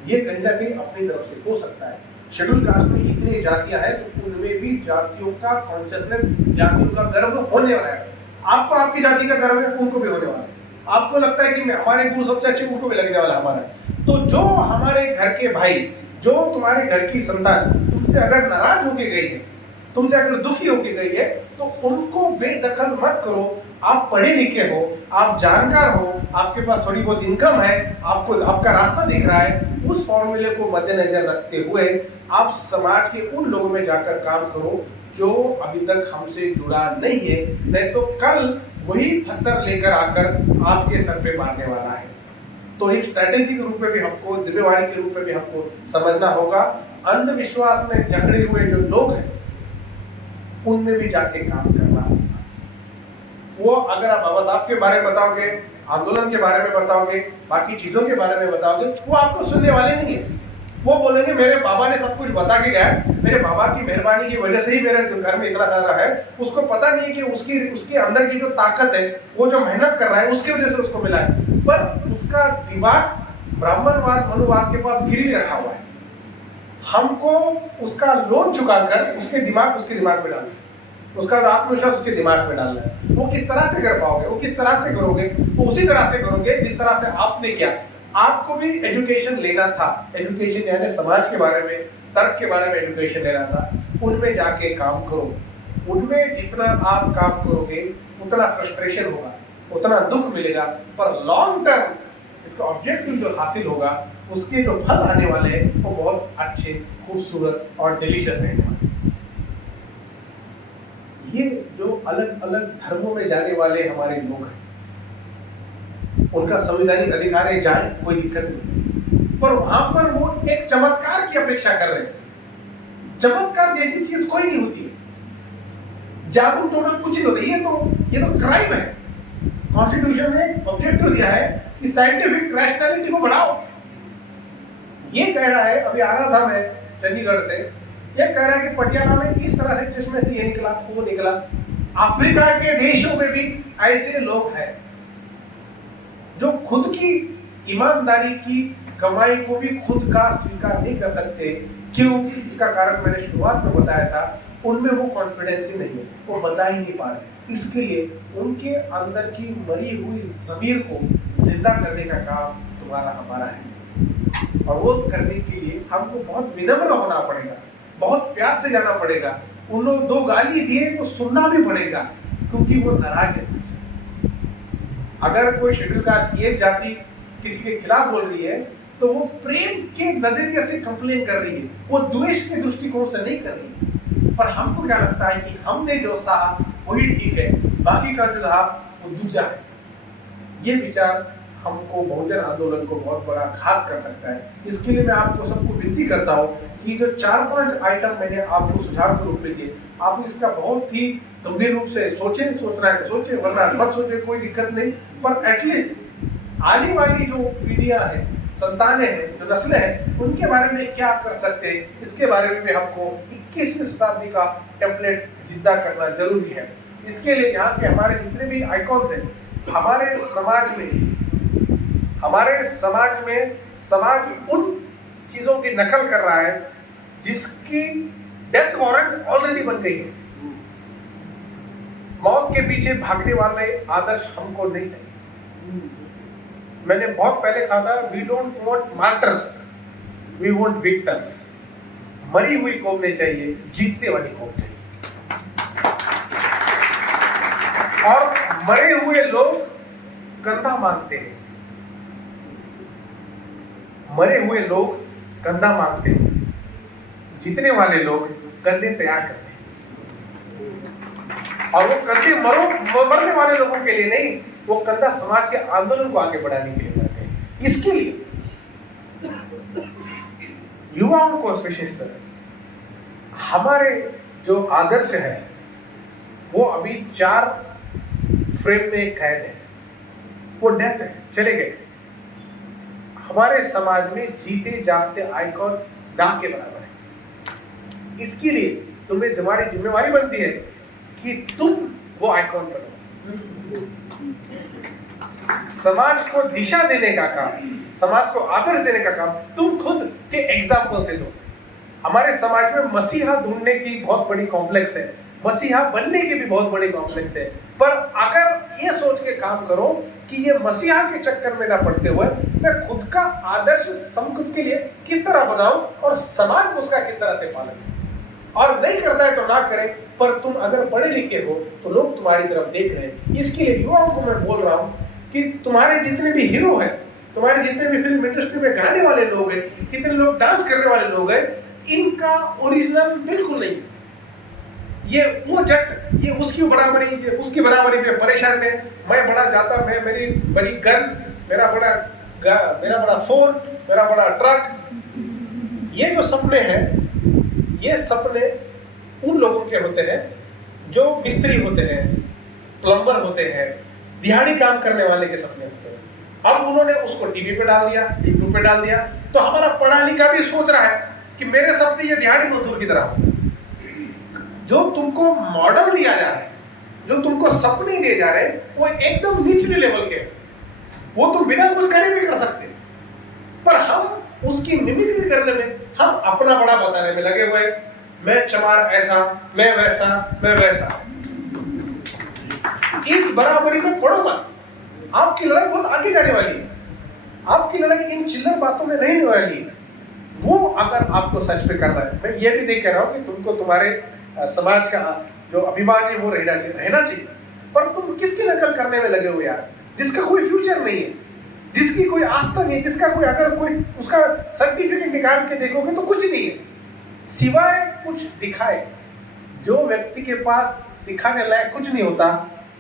ये कहीं ना कहीं अपनी तरफ से हो सकता है। शेड्यूल कास्ट में इतनी जातियां हैं तो उनमें भी जातियों का कॉन्शियसनेस, जातियों का गर्व होने वाला है। आपको आपकी जाति का गर्व है, उनको भी होने वाला है। आपको लगता है कि हमारे गुरु सबसे अच्छे, उनको भी लगने वाला हमारा। तो जो हमारे घर के भाई, जो तुम्हारे घर की संतान तुमसे अगर नाराज होके गई है, तुमसे अगर दुखी होके गई है, तो उनको बेदखल मत करो। आप पढ़े लिखे हो, आप जानकार हो, आपके पास थोड़ी बहुत इनकम है, आपको आपका रास्ता दिख रहा है, उस फॉर्मूले को मद्देनजर रखते हुए आप समाज के उन लोगों में जाकर काम करो जो अभी तक हमसे जुड़ा नहीं है, नहीं तो कल वही पत्थर लेकर आकर आपके सर पे मारने वाला है। तो एक स्ट्रैटेजी के रूप में भी हमको, जिम्मेवारी के रूप में भी हमको समझना होगा। अंधविश्वास में जकड़े हुए जो लोग हैं उनमें भी जाके काम करना होगा। वो अगर आप बाबा साहब के बारे में बताओगे, आंदोलन के बारे में बताओगे, बाकी चीजों के बारे में बताओगे, वो आपको सुनने वाले नहीं है। वो बोलेंगे मेरे बाबा ने सब कुछ बता के गया, मेरे बाबा की मेहरबानी की वजह से ही मेरे घर में इतना सारा है। उसको पता नहीं है कि उसके अंदर की जो ताकत है, वो जो मेहनत कर रहा है, उसकी वजह से उसको मिला है। पर उसका दिमाग ब्राह्मणवाद, मनुवाद के पास गिरवी रखा हुआ है। हमको उसका लोन चुकाकर उसके दिमाग में डालना, उसका आत्मविश्वास उसके दिमाग में डालना है। वो किस तरह से कर पाओगे, वो किस तरह से करोगे, वो उसी तरह से करोगे जिस तरह से आपने किया। आपको भी एजुकेशन लेना था, एजुकेशन यानी समाज के बारे में, तर्क के बारे में एजुकेशन लेना था। उनमें जाके काम करो। उनमें जितना आप काम करोगे उतना फ्रस्ट्रेशन होगा, उतना दुख मिलेगा, पर लॉन्ग टर्म इसका ऑब्जेक्टिव जो हासिल होगा, उसके जो फल आने वाले हैं वो बहुत अच्छे, खूबसूरत और डिलीशियस रहने वाले। ये जो अलग अलग धर्मों में जाने वाले हमारे लोग हैं, उनका संवैधानिक अधिकार है, जाए, कोई दिक्कत नहीं, पर वहां पर वो एक चमत्कार की अपेक्षा कर रहे हैं। चमत्कार जैसी चीज कोई नहीं होती है, जादू टोना कुछ नहीं होता। ये तो क्राइम है। कॉन्स्टिट्यूशन ने ऑब्जेक्टिव दिया है कि साइंटिफिक रैशनैलिटी को बढ़ाओ। ये कह रहा है, अभी आ रहा था मैं चंडीगढ़ से, ये कह रहा है कि पटियाला में इस तरह से चश्मे से ये निकला, वो निकला। अफ्रीका के देशों में भी ऐसे लोग हैं जो खुद की ईमानदारी की कमाई को भी खुद का स्वीकार नहीं कर सकते। क्यों? इसका कारण मैंने शुरुआत में बताया था, उनमें वो कॉन्फिडेंस ही नहीं है, वो बता ही नहीं पा रहे। इसके लिए उनके अंदर की मरी हुई ज़मीर को जिंदा करने का काम तुम्हारा हमारा है, और वो करने के लिए हमको बहुत विनम्र होना पड़ेगा, बहुत प्यार से जाना पड़ेगा। उन लोग दो गाली दिए तो सुनना भी पड़ेगा, क्योंकि वो नाराज है तुमसे। अगर कोई शेड्यूल कास्ट की एक जाति किसी के खिलाफ बोल रही है तो वो प्रेम के नजरिए से कंप्लेन कर रही है, वो द्वेष के दृष्टिकोण से नहीं कर रही है। पर हमको क्या लगता है कि हमने जो सहा वही ठीक है, बाकी का जो सहा वो दूजा है। ये विचार हमको बहुजन आंदोलन को बहुत बड़ा घात कर सकता है। इसके लिए मैं आपको सबको विनती करता हूँ कि जो 4-5 आइटम मैंने आपको सुझाव के रूप में दिए, आप इसका बहुत ही गंभीर रूप से सोचें। सोचना है तो सोचें, वरना मत सोचें, कोई दिक्कत नहीं। पर एटलीस्ट आने वाली जो पीढ़ियां हैं, संतानें हैं, जो नस्लें हैं, उनके बारे में क्या कर सकते हैं, इसके बारे में भी हमको 21वीं शताब्दी का टेम्पलेट जिंदा करना जरूरी है। इसके लिए यहाँ के हमारे जितने भी आइकॉन्स हैं, हमारे समाज में समाज उन चीजों की नकल कर रहा है जिसकी डेथ वारंट ऑलरेडी बन गई है। मौत के पीछे भागने वाले आदर्श हमको नहीं चाहिए। मैंने बहुत पहले कहा था, we don't want martyrs, we want victors. मरी हुई कौम नहीं चाहिए, जीतने वाली कौम चाहिए। और मरे हुए लोग कंधा मांगते हैं, मरे हुए लोग कंधा मांगते हैं, जीतने वाले लोग कंधे तैयार करते हैं। और वो कंधे मरने वाले लोगों के लिए नहीं, वो कंधा समाज के आंदोलन को आगे बढ़ाने के लिए करते हैं। इसके लिए युवाओं को विशेषकर हमारे जो आदर्श है वो अभी 4 फ्रेम में कैद है, वो डेथ है, चले गए। हमारे समाज में जीते जागते आइकॉन दाग के बराबर है। इसके लिए तुम्हें तुम्हारी जिम्मेवारी बनती है कि तुम वो आइकॉन बनो। समाज को दिशा देने का काम, समाज को आदर्श देने का काम तुम खुद के एग्जाम्पल से दो। हमारे समाज में मसीहा ढूंढने की बहुत बड़ी कॉम्प्लेक्स है, मसीहा बनने की भी बहुत बड़ी कॉम्प्लेक्स है। पर अगर ये सोच के काम करो कि ये मसीहा के चक्कर में ना पड़ते हुए मैं खुद का आदर्श खुद के लिए किस तरह बनाऊं और समाज उसका किस तरह से पालन करे, और नहीं करता है तो ना करें, पर तुम अगर पढ़े लिखे हो तो लोग तुम्हारी तरफ देख रहे हैं। इसके लिए युवाओं को मैं बोल रहा हूँ कि तुम्हारे जितने भी हीरो हैं, तुम्हारे जितने भी फिल्म इंडस्ट्री में गाने वाले लोग हैं, कितने लोग डांस करने वाले लोग हैं, इनका ओरिजिनल बिल्कुल नहीं। ये वो जट, ये उसकी बराबरी, ये उसकी बराबरी पे परेशान है। मैं बड़ा जाता, मैं मेरी बड़ी गन, मेरा बड़ा फोन, मेरा बड़ा ट्रक। ये जो सपने हैं, ये सपने उन लोगों के होते हैं जो मिस्त्री होते हैं, प्लम्बर होते हैं, दिहाड़ी काम करने वाले के सपने होते हैं। अब उन्होंने उसको टीवी पे डाल दिया, यूट्यूब पे डाल दिया, तो हमारा पढ़ा लिखा भी सोच रहा है कि मेरे सपने ये दिहाड़ी मजदूर की तरह हो। जो तुमको मॉडल दिया जा रहा है, जो तुमको सपने दिए जा रहे हैं, वो एकदम निचले लेवल के, वो तुम बिना कुछ करे भी कर सकते, पर हम उसकी मिमिक्री करने में, हम अपना बड़ा बताने में लगे हुए। मैं चमार ऐसा, मैं वैसा, मैं वैसा। इस बराबरी में पड़ो मत, आपकी लड़ाई बहुत आगे जाने वाली है। आपकी लड़ाई इन चिल्लर बातों में नहीं होने वाली है। वो अगर आपको सच पे करना है, मैं ये भी नहीं कह रहा हूँ कि तुमको तुम्हारे समाज का जो अभिमान है वो रहना चाहिए, पर तुम किसकी नकल करने में लगे हुए यार, जिसका कोई फ्यूचर नहीं है, जिसकी कोई आस्था नहीं है, जिसका कोई, अगर कोई उसका सर्टिफिकेट निकाल के देखोगे तो कुछ नहीं है सिवाय कुछ दिखाए। जो व्यक्ति के पास दिखाने लायक कुछ नहीं होता,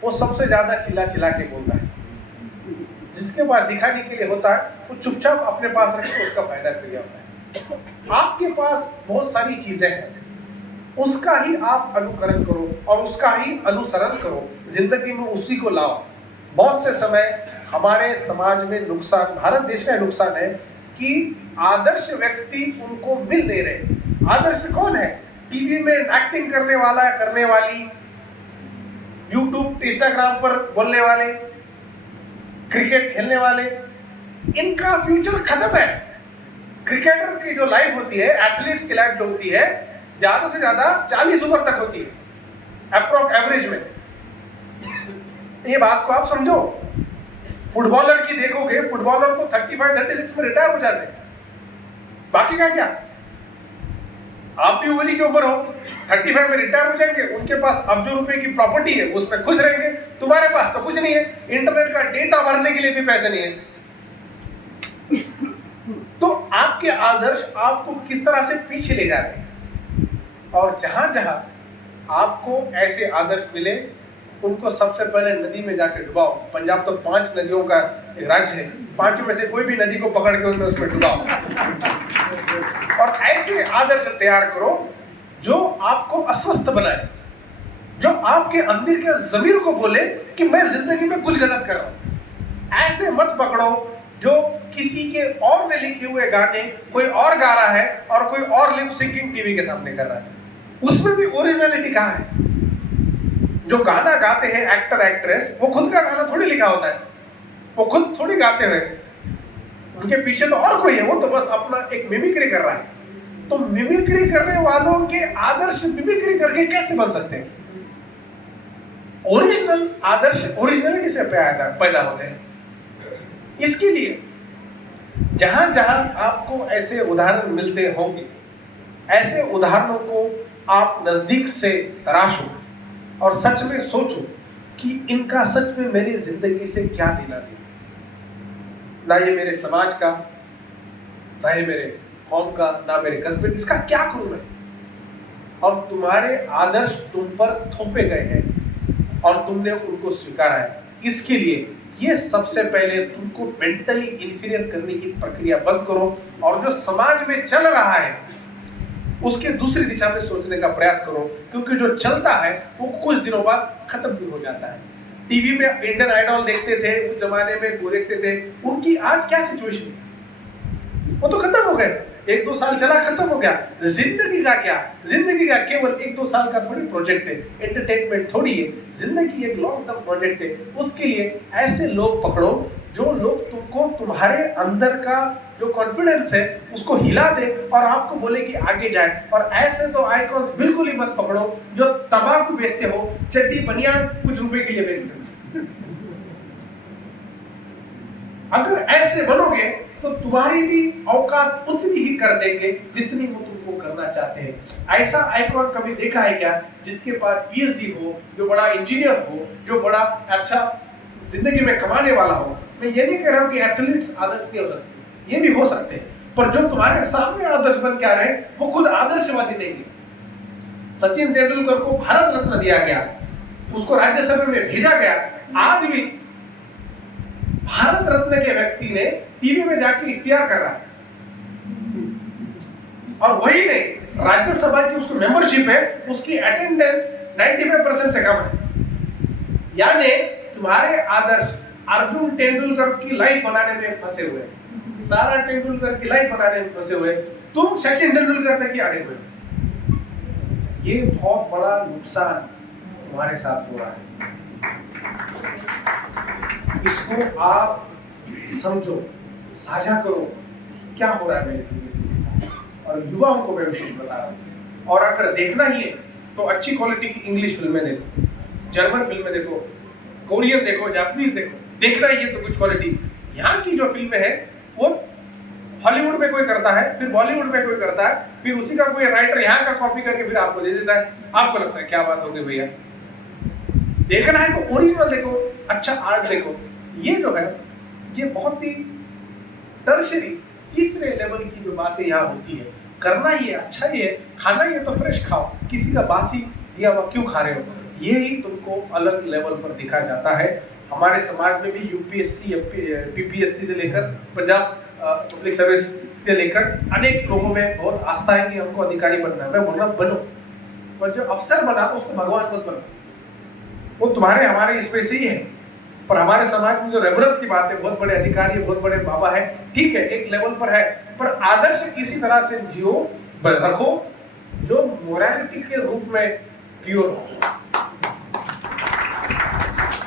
वो सबसे ज्यादा चिल्ला चिल्ला के बोलता है। जिसके पास दिखाने के लिए होता है वो चुपचाप अपने पास रख के उसका फायदा कर लिया होता है। आपके पास बहुत सारी चीजें हैं, उसका ही आप अनुकरण करो और उसका ही अनुसरण करो, जिंदगी में उसी को लाओ। बहुत से समय हमारे समाज में नुकसान, भारत देश का नुकसान है कि आदर्श व्यक्ति उनको मिल नहीं रहे। आदर्श कौन है? टीवी में एक्टिंग करने वाला, करने वाली, यूट्यूब इंस्टाग्राम पर बोलने वाले, क्रिकेट खेलने वाले, इनका फ्यूचर खत्म है। क्रिकेटर की जो लाइफ होती है, एथलीट्स की लाइफ जो होती है, ज्यादा से ज्यादा 40 उम्र तक होती है अप्रोक्स एवरेज में। ये बात को आप समझो। फुटबॉलर की देखोगे, फुटबॉलर तो 35-36 में रिटायर हो जाते हैं। बाकी का क्या? आप भी उम्र की उम्र हो, 35 में रिटायर हो जाएंगे, उनके पास अरबों रुपए की प्रॉपर्टी है, उसमें खुश रहेंगे। तुम्हारे पास तो कुछ नहीं है, इंटरनेट का डेटा भरने के लिए भी पैसे नहीं है। तो आपके आदर्श आपको किस तरह से पीछे ले जा रहे हैं, और जहां जहां आपको ऐसे आदर्श मिले उनको सबसे पहले नदी में जाके डुबाओ। पंजाब तो 5 नदियों का एक राज्य है, 5 में से कोई भी नदी को पकड़ के उसमें डुबाओ और ऐसे आदर्श तैयार करो जो आपको अस्वस्थ बनाए, जो आपके अंदर के ज़मीर को बोले कि मैं जिंदगी में कुछ गलत कर रहा हूं। ऐसे मत पकड़ो जो किसी के और ने लिखे हुए गाने कोई और गा रहा है और कोई और लिप सिंकिंग टीवी के सामने कर रहा है। उसमें भी ओरिजिनलिटी कहाँ है? जो गाना गाते हैं एक्टर एक्ट्रेस, वो खुद का गाना थोड़ी लिखा होता है, वो खुद थोड़ी गाते हुए, उनके पीछे तो और कोई है, वो तो बस अपना एक मिमिक्री कर रहा है। तो मिमिक्री करने वालों के आदर्श मिमिक्री करके कैसे बन सकते हैं? ओरिजिनल आदर्श ओरिजिनलिटी से पैदा होते हैं। इसके लिए जहां जहां आपको ऐसे उदाहरण मिलते होंगे, ऐसे उदाहरणों को आप नजदीक से तराशो और सच में सोचो कि इनका सच में मेरी जिंदगी से क्या लेना देना, ना ये मेरे समाज का, ना ये मेरे कौम का, ना मेरे कस्बे, इसका क्या करूं मैं। और तुम्हारे आदर्श तुम पर थोपे गए हैं और तुमने उनको स्वीकारा है। इसके लिए ये सबसे पहले तुमको मेंटली इन्फीरियर करने की प्रक्रिया बंद करो और जो समाज में चल रहा है उसके दूसरी दिशा में सोचने का प्रयास करो, क्योंकि जो चलता है वो कुछ दिनों बाद खत्म भी हो जाता है। टीवी में इंडियन आइडल देखते थे उस जमाने में, वो देखते थे, उनकी आज क्या सिचुएशन है, वो तो खत्म हो गए। 1-2 साल चला, खत्म हो गया। जिंदगी का क्या, जिंदगी का केवल 1-2 साल का थोड़ी प्रोजेक्ट है, एंटरटेनमेंट थोड़ी है, जिंदगी एक लॉन्ग टर्म प्रोजेक्ट है। उसके लिए ऐसे लोग पकड़ो जो लोग तुमको तुम्हारे अंदर का जो कॉन्फिडेंस है उसको हिला दे और आपको बोले कि आगे जाए। और ऐसे तो आइकॉन्स बिल्कुल ही मत पकड़ो जो तंबाकू बेचते हो, चड्डी बनियान कुछ रुपए के लिए बेचते हो। अगर ऐसे बनोगे तो तुम्हारी भी औकात उतनी ही कर देंगे जितनी वो तुमको करना चाहते हैं। ऐसा आइकॉन कभी देखा है क्या जिसके पास पीएचडी हो, जो बड़ा इंजीनियर हो, जो बड़ा अच्छा जिंदगी में कमाने वाला हो? मैं ये नहीं कह रहा हूं कि एथलीट्स आदर्श नहीं हो सकते, ये भी हो सकते हैं, पर जो तुम्हारे सामने आदर्श बन के आ रहे हैं वो खुद आदर्शवादी नहीं है। सचिन तेंदुलकर को भारत रत्न दिया गया, उसको राज्यसभा में भेजा गया। आज भी भारत रत्न के व्यक्ति ने टीवी में जाके इश्तिहार कर रहा है, और वही नहीं, राज्यसभा की उसको मेंबरशिप है, उसकी अटेंडेंस 95% से कम है। यानी तुम्हारे आदर्श अर्जुन तेंदुलकर की लाइफ बनाने में फंसे हुए, सारा तेंदुलकर की लाइफ बनाने में फंसे हुए, तुम सचिन तेंदुलकर तक ही अड़े हुए। ये बहुत बड़ा नुकसान तुम्हारे साथ हो रहा है। इसको आप समझो, साझा करो क्या हो रहा है मेरी जिंदगी के साथ। और युवाओं को मैं विशेष बता रहा हूँ, और अगर देखना ही है तो अच्छी क्वालिटी की इंग्लिश फिल्में देखो, जर्मन फिल्में देखो, कोरियन देखो, जापानीज देखो। देखना ही है तो कुछ क्वालिटी। यहाँ की जो फिल्में हैं वो हॉलीवुड में कोई करता है, फिर बॉलीवुड में कोई करता है, फिर उसी का कोई राइटर यहाँ का कॉपी करके फिर आपको दे देता है। आपको लगता है क्या बात हो गई भैया। देखना है तो ओरिजिनल देखो, अच्छा आर्ट देखो। ये जो है ये बहुत ही टर्शरी, तीसरे लेवल की जो बातें यहाँ होती है। करना ही है, अच्छा ही है, खाना ही है तो फ्रेश खाओ, किसी का बासी दिया हुआ क्यों खा रहे हो। ये ही तुमको अलग लेवल पर दिखा जाता है। हमारे समाज में भी यूपीएससी, पीपीएससी से लेकर पंजाब पब्लिक सर्विस से लेकर अनेक लोगों में बहुत आस्था है कि हमको अधिकारी बनना है। मैं बोल रहा हूँ बनो, पर जो अफसर बना उसको भगवान मत बनो, वो तुम्हारे हमारे इसमें से ही है। पर हमारे समाज में जो रेफरेंस की बात है, बहुत बड़े अधिकारी, बहुत बड़े बाबा है, ठीक है, एक लेवल पर है, पर आदर्श इसी तरह से जियो रखो जो मोरालिटी के रूप में प्योर हो।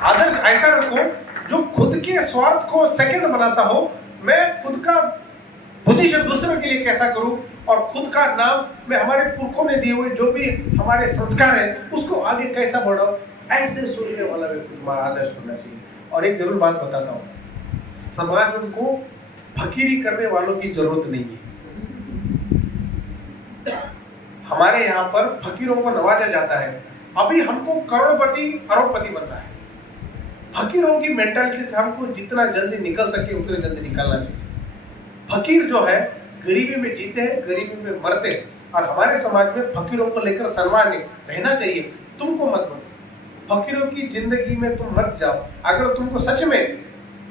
आदर्श ऐसा रखो जो खुद के स्वार्थ को सेकंड बनाता हो। मैं खुद का पोजीशन दूसरों के लिए कैसा करूं, और खुद का नाम मैं हमारे पुरखों ने दिए हुए जो भी हमारे संस्कार है उसको आगे कैसा बढ़ाओ, ऐसे सोचने वाला व्यक्ति तुम्हारा आदर्श होना चाहिए। और एक जरूर बात बताता हूँ, समाज उनको फकीरी करने वालों की जरूरत नहीं है। हमारे यहाँ पर फकीरों को नवाजा जाता है। अभी हमको करोड़पति अरबपति बनना है। फकीरों की मेंटालिटी से हमको जितना जल्दी निकल सके उतने जल्दी निकलना चाहिए। फकीर जो है गरीबी में जीते हैं, गरीबी में मरते हैं, और हमारे समाज में फकीरों को लेकर सम्मान रहना चाहिए। तुमको मत बनो, फकीरों की जिंदगी में तुम मत जाओ। अगर तुमको सच में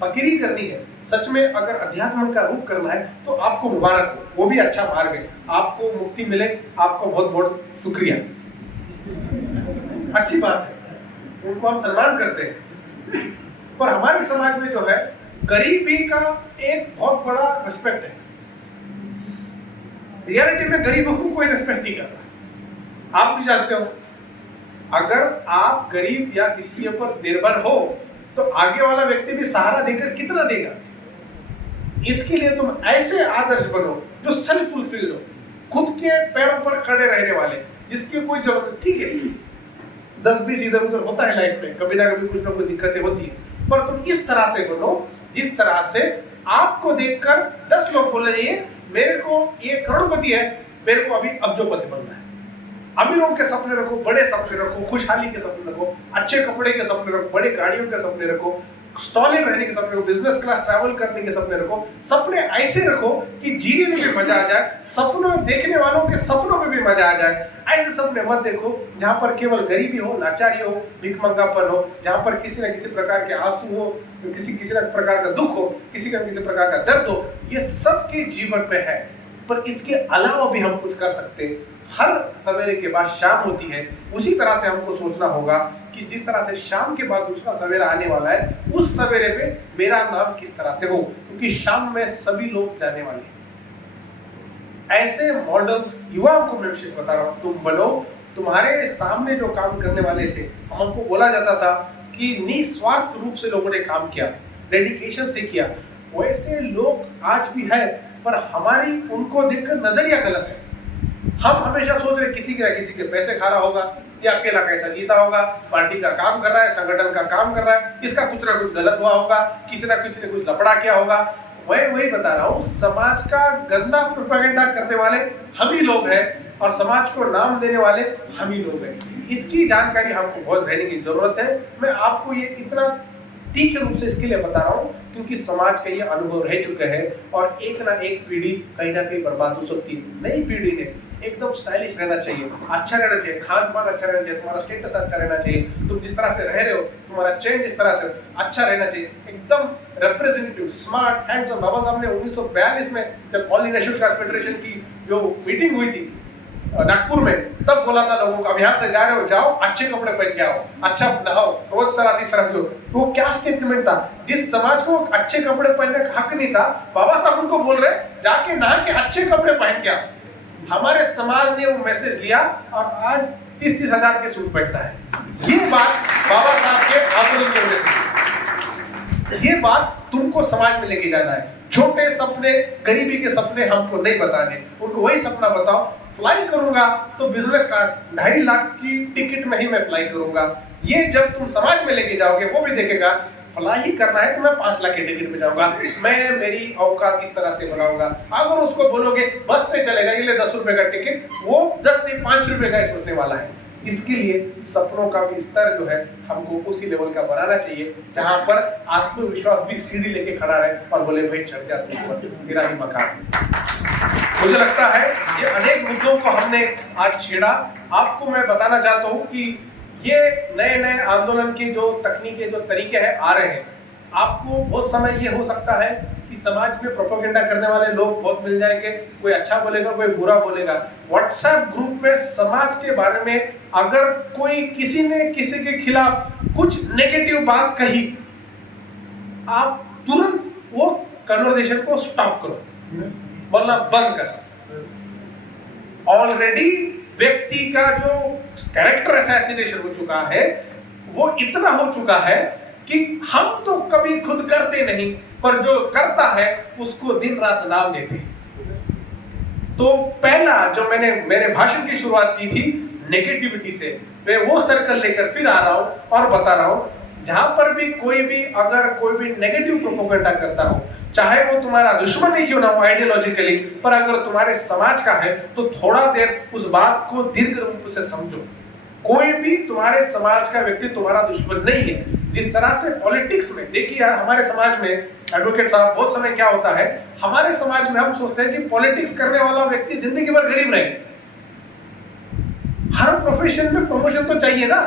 फकीरी करनी है, सच में अगर अध्यात्म का रूप करना है, तो आपको मुबारक हो, वो भी अच्छा मार्ग है, आपको मुक्ति मिले, आपको बहुत बहुत शुक्रिया, अच्छी बात है, उनको हम सम्मान करते हैं। पर हमारे समाज में जो है गरीबी का एक बहुत बड़ा रिस्पेक्ट है। रियलिटी में गरीबों को कोई रिस्पेक्ट नहीं करता। आप भी जानते हो, अगर आप गरीब या किसी के ऊपर निर्भर हो तो आगे वाला व्यक्ति भी सहारा देकर कितना देगा। इसके लिए तुम ऐसे आदर्श बनो जो सेल्फ फुलफिल्ड हो, खुद के पैरों पर खड़े रहने वाले, जिसकी कोई जरूरत, ठीक है 10-20 इधर उधर होता है लाइफ में, कभी ना कभी कुछ ना कुछ दिक्कतें होती है, पर तुम इस तरह से बनो जिस तरह से आपको देखकर 10 लोग बोलने चाहिए मेरे को ये करोड़पति है, मेरे को अभी अब्जोपति बनना है। अमीरों के सपने रखो, बड़े सपने रखो, खुशहाली के सपने रखो, अच्छे कपड़े के सपने रखो, बड़े गाड़ियों के सपने रखो, स्टॉलिन रहने के सपने रखो, बिजनेस क्लास ट्रैवल करने के सपने रखो। सपने ऐसे रखो कि जीने में भी मजा आ जाए, सपनों देखने वालों के सपनों में भी मजा आ जाए। ऐसे सपने मत देखो जहां पर केवल गरीबी हो, लाचारी हो, भिखमंगापन हो, जहां पर किसी न किसी प्रकार के आंसू हो, किसी न प्रकार का दुख हो, किसी न किसी प्रकार का दर्द हो। ये सबके जीवन में है, पर इसके अलावा भी हम कुछ कर सकते हैं। हर सवेरे के बाद शाम होती है, उसी तरह से हमको सोचना होगा कि जिस तरह से शाम के बाद दूसरा सवेरा आने वाला है, उस सवेरे पे मेरा नाम किस तरह से हो, क्योंकि शाम में सभी लोग जाने वाले हैं। ऐसे मॉडल्स युवाओं को मैं विशेष बता रहा हूं, तुम बनो। तुम्हारे सामने जो काम करने वाले थे, हमको बोला जाता था कि निस्वार्थ रूप से लोगों ने काम किया, डेडिकेशन से किया, वैसे लोग आज भी है, पर हमारी उनको देखकर नजरिया गलत है। हम हमेशा सोच रहे किसी के पैसे खा रहा होगा, या अकेला कैसा जीता होगा, पार्टी का काम कर रहा है, संगठन का काम कर रहा है, इसका कुछ ना कुछ गलत हुआ होगा, किसी ना किसी ने कुछ लफड़ा किया होगा। वही बता रहा हूँ, समाज का गंदा प्रोपेगेंडा करने वाले हम ही लोग हैं, और समाज को नाम देने वाले हम ही लोग हैं। इसकी जानकारी हमको बहुत रहने की जरूरत है। मैं आपको ये इतना तीखे रूप से इसके लिए बता रहा हूँ क्योंकि समाज का ये अनुभव रह चुके हैं, और एक ना एक पीढ़ी कहीं ना कहीं बर्बाद हो सकती है। नई पीढ़ी ने एकदम स्टाइलिश रहना चाहिए, अच्छा रहना चाहिए, खान पान अच्छा रहना चाहिए, तुम्हारा स्टेटस अच्छा रहना चाहिए, तुम जिस तरह से रह रहे हो, तुम्हारा चेंज जिस तरह से अच्छा रहना चाहिए, एकदम रिप्रेजेंटेटिव, स्मार्ट, हैंडसम। बाबा साहब ने 1942 में जब all India schedule caste federation की जो मीटिंग हुई थी नागपुर में, तब बोला था लोगों को, अब यहाँ से जा रहे हो, जाओ अच्छे कपड़े पहन के आओ, अच्छा नहाओ, रोज तरह से इस तरह से हो। तो वो क्या स्टेटमेंट था? जिस समाज को अच्छे कपड़े पहनने का हक नहीं था, बाबा साहब उनको बोल रहे जाके नहा के अच्छे कपड़े पहन के आओ। हमारे समाज ने वो मैसेज लिया, और आज 30-30 हजार के सूट पहनता है। ये बात बाबा साहब के आंदोलन की वजह से। ये बात तुमको समाज में लेके जाना है। छोटे सपने, गरीबी के सपने हमको नहीं बताने, उनको वही सपना बताओ, फ्लाई करूंगा तो बिजनेस क्लास 2.5 लाख की टिकट में ही मैं फ्लाई करूंगा। ये जब तुम समाज में लेके जाओगे, वो भी देखेगा फ्लाई ही करना है तो मैं 5 लाख के टिकट में जाऊंगा, मैं मेरी औकात इस तरह से बनाऊंगा। अगर उसको बोलोगे बस से चलेगा, ये ले 10 रुपए का टिकट, वो 10 नहीं 5 रुपए का ही सोचने वाला है। इसके लिए सपनों का भी स्तर जो है हमको उसी लेवल का बनाना चाहिए, जहां पर आत्मविश्वास भी सीढ़ी लेके खड़ा रहे और बोले भाई चढ़ जा, तेरा ही मकान। मुझे लगता है ये अनेक मुद्दों को हमने आज छेड़ा। आपको मैं बताना चाहता हूं कि ये नए नए आंदोलन के जो तकनीकें, जो तरीके हैं आ रहे हैं, आपको बहुत समय ये हो सकता है कि समाज में प्रोपेगेंडा करने वाले लोग बहुत मिल जाएंगे, कोई अच्छा बोलेगा, कोई बुरा बोलेगा। व्हाट्सएप ग्रुप में समाज के बारे में अगर कोई किसी ने किसी के खिलाफ कुछ नेगेटिव बात कही, आप तुरंत वो कन्वर्सेशन को स्टॉप करो, बोलना बंद कर। ऑलरेडी व्यक्ति का जो कैरेक्टर असैसिनेशन हो चुका है, वो इतना हो चुका है कि हम तो कभी खुद करते नहीं, पर जो करता है उसको दिन रात नाम देते। तो पहला जो मैंने मेरे भाषण की शुरुआत की थी नेगेटिविटी से, मैं वो सर्कल लेकर फिर आ रहा हूं और बता रहा हूं, जहां पर भी अगर कोई भी नेगेटिव प्रोपेगेंडा करता हो, चाहे वो तुम्हारा दुश्मन ही क्यों ना हो आइडियोलॉजिकली, पर अगर तुम्हारे समाज का है तो थोड़ा देर उस बात को दीर्घ रूप से समझो। कोई भी तुम्हारे समाज का व्यक्ति तुम्हारा दुश्मन नहीं है। जिस तरह से पॉलिटिक्स में देखिए यार, हमारे समाज में एडवोकेट साहब, बहुत समय क्या होता है हमारे समाज में, हम सोचते हैं कि पॉलिटिक्स करने वाला व्यक्ति जिंदगी भर गरीब रहे। हर प्रोफेशन में प्रमोशन तो चाहिए ना,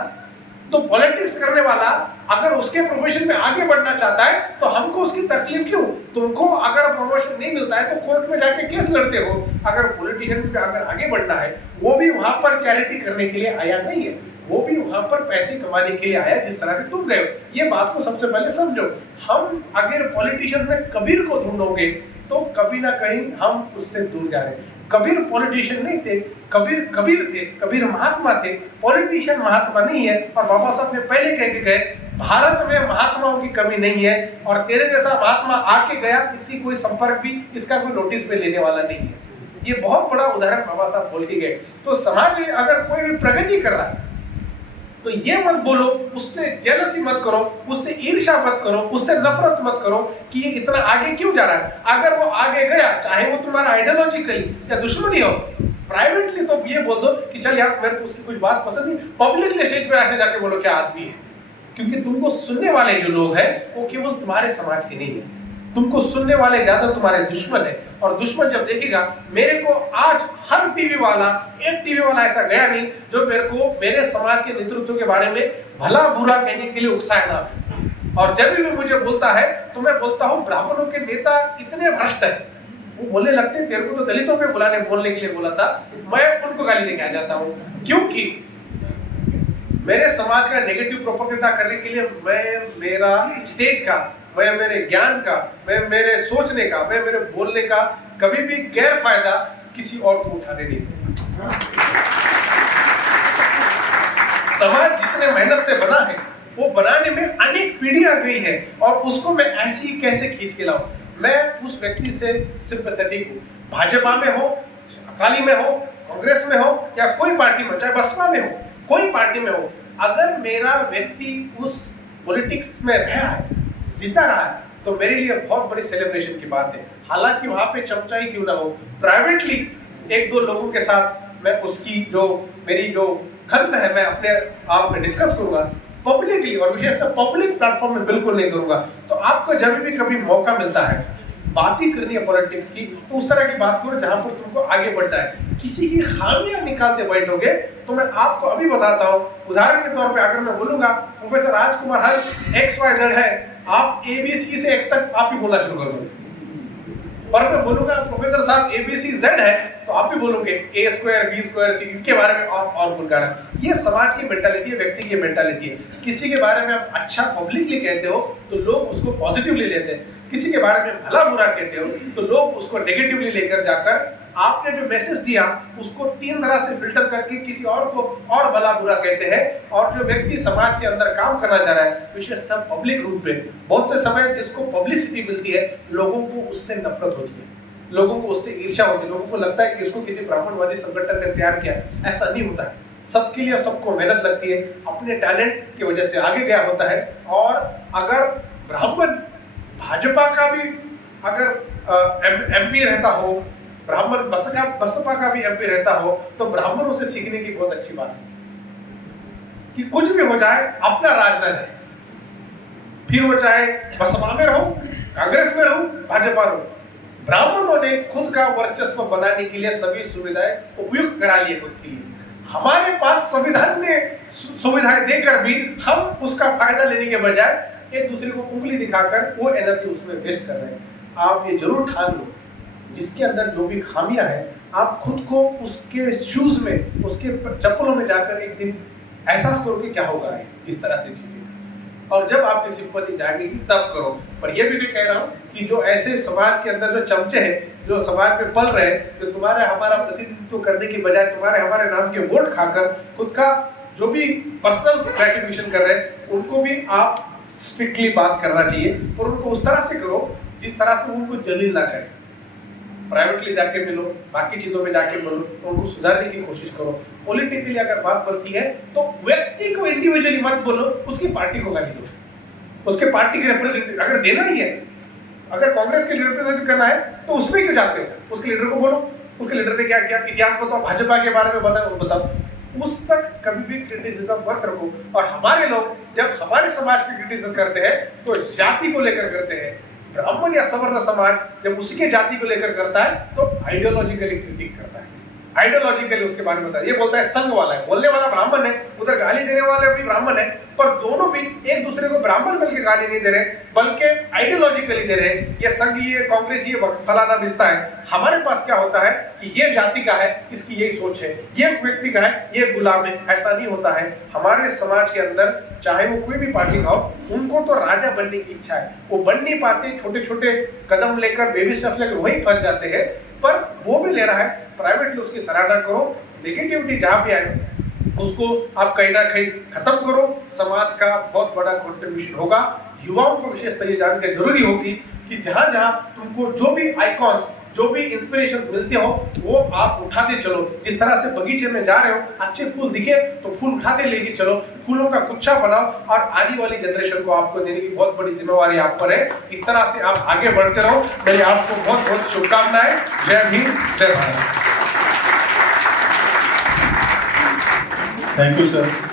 तो पॉलिटिक्स करने वाला अगर उसके प्रोफेशन में आगे बढ़ना चाहता है तो हमको उसकी तकलीफ क्यों? तुमको अगर प्रमोशन नहीं मिलता है तो कोर्ट में जाके केस लड़ते हो। अगर पॉलिटिशियन भी अगर आगे बढ़ना है, वो भी वहां पर चैरिटी करने के लिए आया नहीं है, वो भी वहां पर पैसे कमाने के लिए आया जिस तरह से तुम गए हो। ये बात को सबसे पहले समझो। हम अगर पॉलिटिशियन में कबीर को ढूंढोगे तो कभी ना कहीं हम उससे दूर जा रहे हैं। कबीर पॉलिटिशियन नहीं थे, कबीर थे, कबीर महात्मा थे, पॉलिटिशियन महात्मा नहीं है। और बाबा साहब ने पहले कह के गए, भारत में महात्माओं की कमी नहीं है, और तेरे जैसा महात्मा आके गया, इसकी कोई संपर्क भी, इसका कोई नोटिस पे लेने वाला नहीं है। ये बहुत बड़ा उदाहरण बाबा साहब बोल के गए। तो समाज में अगर कोई भी प्रगति कर रहा है तो ये मत बोलो, उससे जेलसी मत करो, उससे ईर्ष्या मत करो, उससे नफरत मत करो कि ये इतना आगे क्यों जा रहा है। अगर वो आगे गया, चाहे वो तुम्हारा आइडियोलॉजिकली या दुश्मनी हो, प्राइवेटली तो ये बोल दो कि चल यार मेरे को उसकी कुछ बात पसंद नहीं, पब्लिकली स्टेज पे ऐसे जाके बोलो क्या आदमी है। क्योंकि तुमको सुनने वाले जो लोग हैं वो केवल तुम्हारे समाज के नहीं है, तुमको सुनने वाले ज्यादा तुम्हारे दुश्मन है। और दुश्मन जब देखेगा, मेरे को आज हर टीवी वाला, एक टीवी वाला ऐसा गया नहीं जो मेरे को मेरे समाज के नेतृत्व के बारे में भला बुरा कहने के लिए उकसाए ना। और जब भी मुझे बोलता है तो मैं बोलता हूँ ब्राह्मणों के नेता इतने भ्रष्ट है, वो बोलने लगते तेरे को तो दलितों पे बोलने के लिए बोला था, मैं उनको गाली देके आ जाता हूँ। क्योंकि मेरे समाज का नेगेटिव प्रोपेगेंडा करने के लिए मैं मेरा स्टेज का, मैं मेरे ज्ञान का, मैं मेरे सोचने का, मैं मेरे बोलने का कभी भी गैर फायदा किसी और को उठाने नहीं दूंगा। समाज जितने मेहनत से बना है वो बनाने में अनेक पीढ़ियां गई है, और उसको मैं ऐसे ही कैसे खींच के लाऊं। मैं उस व्यक्ति से सिंपैथेटिक हूं, भाजपा में हो, अकाली में हो, कांग्रेस में हो या कोई पार्टी में, चाहे बसपा में हो, कोई पार्टी में हो, अगर मेरा व्यक्ति उस पॉलिटिक्स में रहा है, जीता रहा है, तो मेरे लिए बहुत बड़ी सेलिब्रेशन की बात है। हालांकि वहां पे चमचा ही क्यों ना हो, प्राइवेटली एक दो लोगों के साथ मैं उसकी जो मेरी जो खंड है मैं अपने आप में डिस्कस करूंगा, पब्लिकली और विशेषतः पब्लिक प्लेटफॉर्म में बिल्कुल नहीं करूंगा। तो आपको जब भी कभी मौका मिलता है बात ही करनी है पॉलिटिक्स की, तो उस तरह की बात करो जहां पर तुमको आगे बढ़ना है। किसी की खामियां निकालते बैठोगे तो मैं आपको अभी बताता हूं, उदाहरण के तौर पे अगर मैं बोलूंगा प्रोफेसर राजकुमार हंस XYZ है, आप ABC से X तक आप ही बोलना शुरू कर दोगे। पर मैं बोलूंगा प्रोफेसर साहब ABCZ है, तो आप भी बोलोगे A² B² C, इनके बारे में और गुणगान है। ये समाज की मेंटालिटी है, व्यक्ति की मेंटालिटी है। किसी के बारे में आप अच्छा पब्लिकली कहते हो तो लोग उसको पॉजिटिवली लेते हैं, किसी के बारे में भला बुरा कहते हो तो लोग उसको नेगेटिवली लेकर जाकर आपने जो मैसेज दिया उसको 3 तरह से फिल्टर करके किसी और को और भला बुरा कहते हैं। और जो व्यक्ति समाज के अंदर काम करना चाह रहा है, विशेषतः पब्लिक रूप में, बहुत से समय जिसको पब्लिसिटी मिलती है, लोगों को उससे नफरत होती है, लोगों को उससे ईर्ष्या होती है, लोगों को लगता है कि इसको किसी ब्राह्मणवादी संगठन ने तैयार किया। ऐसा नहीं होता है, सबके लिए सबको मेहनत लगती है, अपने टैलेंट की वजह से आगे गया होता है। और अगर ब्राह्मण भाजपा का भी अगर MP रहता हो, ब्राह्मण बसपा का भी MP रहता हो, तो ब्राह्मणों से सीखने की बहुत अच्छी बात है कि कुछ भी हो जाए अपना राज न जाए, फिर वो चाहे बसपा में रहो, कांग्रेस में रहो, भाजपा में रहो, ब्राह्मणों ने खुद का वर्चस्व बनाने के लिए सभी सुविधाएं उपयुक्त करा लिए खुद के लिए। हमारे पास संविधान ने सुविधाएं देकर भी हम उसका फायदा लेने के बजाय एक दूसरे को उंगली दिखाकर वो एनर्जी उसमें वेस्ट कर रहे हैं। आप ये जरूर ठान लो, जिसके अंदर जो भी खामियां हैं, आप खुद को उसके शूज में, उसके चप्पलों में जाकर एक दिन एहसास करो कि क्या होगा इस तरह से चीजें, और जब आपकी सिंपैथी जागेगी तब करो। पर यह भी मैं कह रहा हूं कि जो ऐसे समाज के अंदर जो चमचे हैं, जो समाज में पल रहे हैं, जो तुम्हारे हमारा प्रतिनिधित्व करने की बजाय तुम्हारे हमारे नाम के वोट खाकर खुद का जो भी पर्सनल ग्रेटिफिकेशन कर रहे हैं, उनको भी आप स्ट्रिक्टली बात करना चाहिए और उनको उस तरह से करो जिस तरह से उनको जलील ना करें। प्राइवेटली जाके मिलो, बाकी चीजों में जाके मिलो, उनको सुधारने की कोशिश करो। पॉलिटिकली अगर बात बनती है तो व्यक्ति को इंडिविजुअली मत बोलो, उसकी पार्टी को गाली दो, उसके पार्टी के रिप्रेजेंटेटिव अगर देना ही है, अगर कांग्रेस के रिप्रेजेंटेटिव करना है तो उसमें क्यों जाते हो, उसके लीडर को बोलो, उसके लीडर ने क्या किया, इतिहास बताओ, भाजपा के बारे में बताओ, उस तक कभी भी क्रिटिसिज्म मत रखो। और हमारे लोग जब हमारे समाज की क्रिटिसिज्म करते हैं तो जाति को लेकर करते हैं। ब्राह्मण या सवर्ण समाज जब उसी के जाति को लेकर करता है तो आइडियोलॉजिकली क्रिटिक करता है, आइडियोलॉजिकली उसके बारे में बताया, ये बोलता है संघ वाला है, बोलने वाला ब्राह्मण है, उधर गाली देने वाले भी ब्राह्मण है, पर दोनों भी एक दूसरे को ब्राह्मण बल्कि गाली नहीं दे रहे, बल्कि आइडियोलॉजिकली दे रहे हैं। ये संघ, ये कांग्रेस, ये फलाना बिस्ता है। हमारे पास क्या होता है कि ये जाति का है, इसकी यही सोच है, ये व्यक्ति का है, ये गुलाम है। ऐसा नहीं होता है। हमारे समाज के अंदर चाहे वो कोई भी पार्टी का हो, उनको तो राजा बनने की इच्छा है, वो बन नहीं पाते, छोटे छोटे कदम लेकर, बेबी स्टेप्स लेकर वहीं फंस जाते हैं। पर वो भी ले रहा है, प्राइवेटली उसकी सराहना करो, नेगेटिविटी जहां भी आए उसको आप कहीं ना कहीं खत्म करो। समाज का बहुत बड़ा कंट्रीब्यूशन होगा। युवाओं को विशेषतः ये जानकर जरूरी होगी कि जहां जहां तुमको जो भी आइकॉन्स, जो भी इंस्पिरेशंस मिलते हो, वो आप उठाते चलो। जिस तरह से बगीचे में जा रहे हो, अच्छे फूल दिखे तो फूल उठाते लेके चलो, फूलों का गुच्छा बनाओ और आने वाली जनरेशन को आपको देने की बहुत बड़ी जिम्मेवारी आप पर है। इस तरह से आप आगे बढ़ते रहो। मेरी आपको बहुत बहुत शुभकामनाएं। जय भीम, जय भारत। Thank you sir.